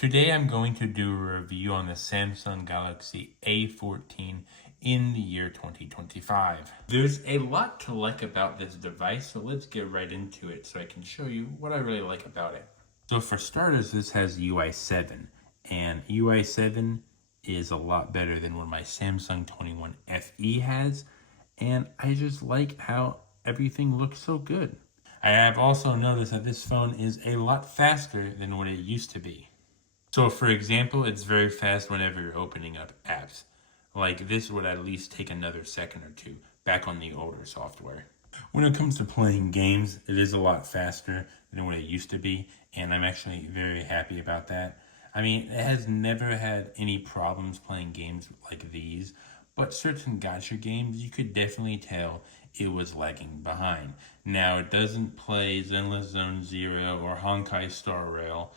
Today I'm going to do a review on the Samsung Galaxy A14 in the year 2025. There's a lot to like about this device, so let's get right into it so I can show you what I really like about it. So for starters, this has UI 7, and UI 7 is a lot better than what my Samsung 21 FE has, and I just like how everything looks so good. I have also noticed that this phone is a lot faster than what it used to be. So for example, it's very fast whenever you're opening up apps. Like this would at least take another second or two back on the older software. When it comes to playing games, it is a lot faster than what it used to be, and I'm actually very happy about that. I mean, it has never had any problems playing games like these, but certain gacha games, you could definitely tell it was lagging behind. Now, it doesn't play Zenless Zone Zero or Honkai Star Rail.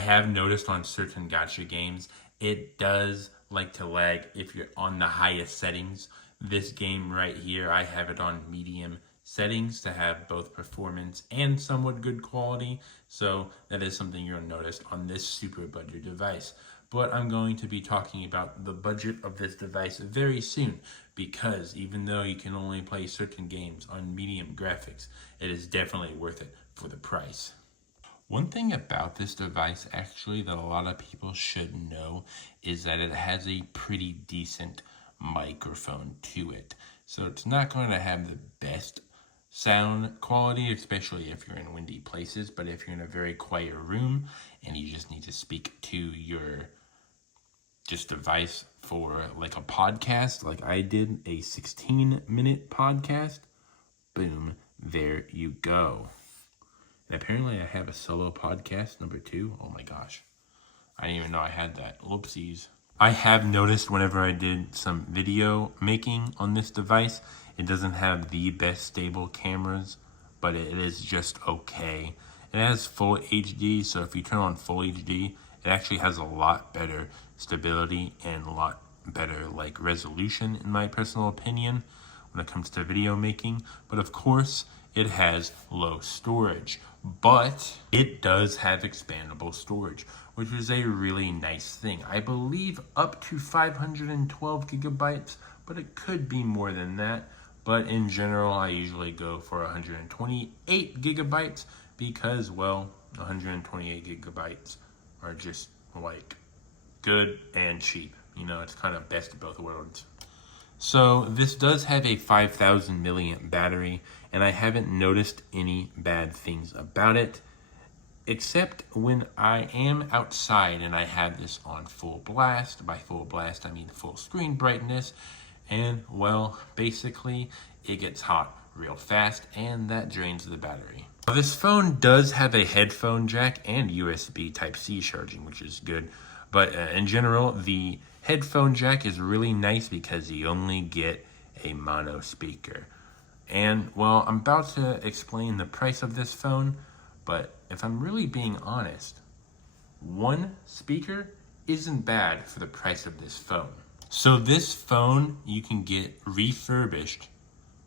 I have noticed on certain gacha games, it does like to lag if you're on the highest settings. This game right here, I have it on medium settings to have both performance and somewhat good quality. So that is something you'll notice on this super budget device. But I'm going to be talking about the budget of this device very soon, because even though you can only play certain games on medium graphics, it is definitely worth it for the price. One thing about this device actually that a lot of people should know is that it has a pretty decent microphone to it. So it's not going to have the best sound quality, especially if you're in windy places, but if you're in a very quiet room and you just need to speak to your device for like a podcast, like I did a 16-minute podcast, boom, there you go. And apparently I have a solo podcast, number 2. Oh my gosh. I didn't even know I had that. Whoopsies. I have noticed whenever I did some video making on this device, it doesn't have the best stable cameras, but it is just okay. It has full HD, so if you turn on full HD, it actually has a lot better stability and a lot better like resolution in my personal opinion when it comes to video making. But of course, it has low storage, but it does have expandable storage, which is a really nice thing. I believe up to 512 gigabytes, but it could be more than that. But in general, I usually go for 128 gigabytes because, well, 128 gigabytes are just like good and cheap. You know, it's kind of best of both worlds. So this does have a 5,000 milliamp battery, and I haven't noticed any bad things about it, except when I am outside and I have this on full blast. By full blast, I mean full screen brightness, and well, basically, it gets hot real fast, and that drains the battery. Now, this phone does have a headphone jack and USB Type-C charging, which is good, but in general, the headphone jack is really nice because you only get a mono speaker. And well, I'm about to explain the price of this phone, but if I'm really being honest, one speaker isn't bad for the price of this phone. So this phone you can get refurbished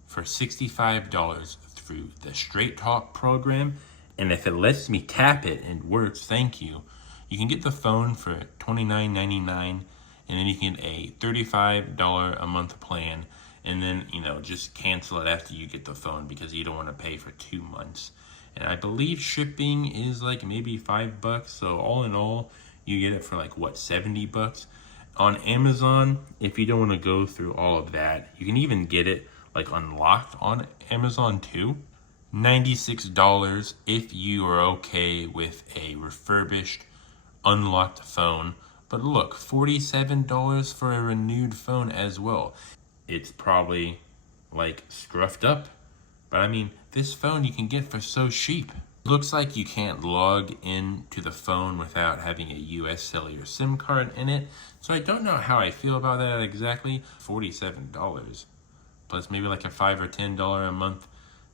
for $65 through the Straight Talk program, and if it lets me tap it and works, thank you. You can get the phone for $29.99, and then you can get a $35 a month plan, and then, you know, just cancel it after you get the phone because you don't want to pay for 2 months. And I believe shipping is like maybe $5, so all in all, you get it for like, what, $70? On Amazon, if you don't want to go through all of that, you can even get it like unlocked on Amazon too. $96 if you are okay with a refurbished, unlocked phone. But look, $47 for a renewed phone as well. It's probably like scruffed up, but I mean, this phone you can get for so cheap. Looks like you can't log in to the phone without having a US cellular SIM card in it. So I don't know how I feel about that exactly. $47 plus maybe like a $5 or $10 a month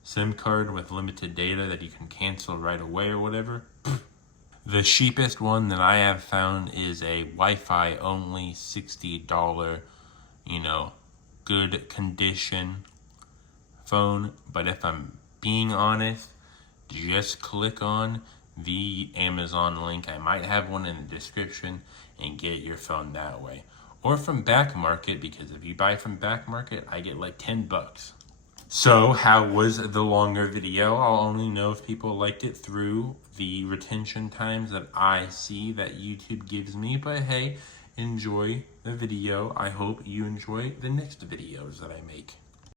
SIM card with limited data that you can cancel right away or whatever. The cheapest one that I have found is a Wi-Fi only $60, you know, good condition phone. But if I'm being honest, just click on the Amazon link. I might have one in the description, and get your phone that way. Or from Back Market, because if you buy from Back Market, I get like $10. So how was the longer video? I'll only know if people liked it through the retention times that I see that YouTube gives me. But hey, enjoy the video. I hope you enjoy the next videos that I make.